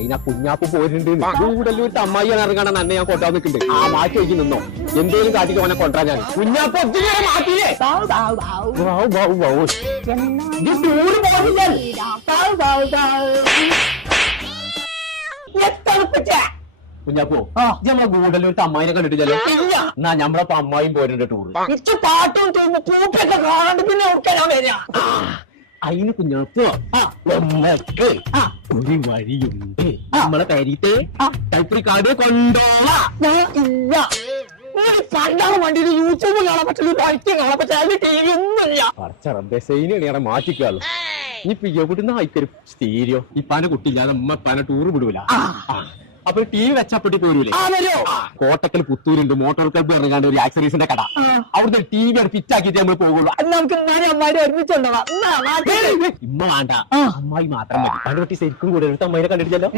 അതിനാ കുഞ്ഞാപ്പ് പോയിട്ടുണ്ട്. കൂടല്ലൂർ അമ്മായി ഇറങ്ങണം തന്നെ ഞാൻ കൊണ്ടാ നിൽക്കുന്നുണ്ട്. ആ മാറ്റി വയ്ക്ക് നിന്നോ, എന്തേലും കാട്ടിട്ട് അവനെ കൊണ്ടാ ഞാൻ. കുഞ്ഞാപ്പ് ഒത്തിരി മാറ്റിയില്ലേ? കുഞ്ഞാപ്പോ നമ്മളെ ഗൂഡല്ലൂർ അമ്മായിനെ കണ്ടിട്ടില്ലല്ലോ. എന്നാ ഞമ്മളപ്പോ അമ്മായിയും പോയിട്ടുണ്ട് ടൂറ്. പാട്ടും പൂപ്പൊക്കെ കാണാണ്ട് പിന്നെ ഞാൻ വരാ. അതിന് കുഞ്ഞാപ്പോ നമ്മക്ക് ഒരു വഴിയുണ്ട്. നമ്മളെ പേരീത്തെ ടൈപ്പറി കാർഡ് കൊണ്ടോളാം. പണ്ടാണ് വണ്ടിയിൽ യൂട്യൂബ് കാണാൻ പറ്റുള്ളൂ, ബൈക്ക് കാണാൻ പറ്റില്ല, ടി വി ഒന്നുമില്ല. ബസ്സൈനാണ് മാറ്റിക്കാളു. ഇപ്പൊ എവിടുന്ന് ആയിക്കൊരു സ്റ്റീരിയോ ഇപ്പാനെ കുട്ടിയില്ലാതെ ഉമ്മ ഇപ്പാനെ ടൂർ വിടൂല. അപ്പൊ ടി വി വെച്ചപ്പെട്ടി പോരൂലേ? കോട്ടക്കൽ പുത്തൂരുണ്ട് മോട്ടോർ ക്ലബ്ബ് ഇറങ്ങാണ്ട് ഒരു ആക്സറീസിന്റെ കട. അവിടുന്ന് ടി വി ഫിറ്റ് ആക്കിയിട്ട് നമ്മൾ പോകുള്ളൂ. നമുക്ക് അമ്മാരി ഒരുമിച്ചുണ്ടോ? ഇമ്മ വേണ്ട, അമ്മായി മാത്രം മതി. അതിനെ പറ്റി ശരിക്കും കൂടെ അമ്മായിനെ കണ്ടിട്ടില്ലല്ലോ.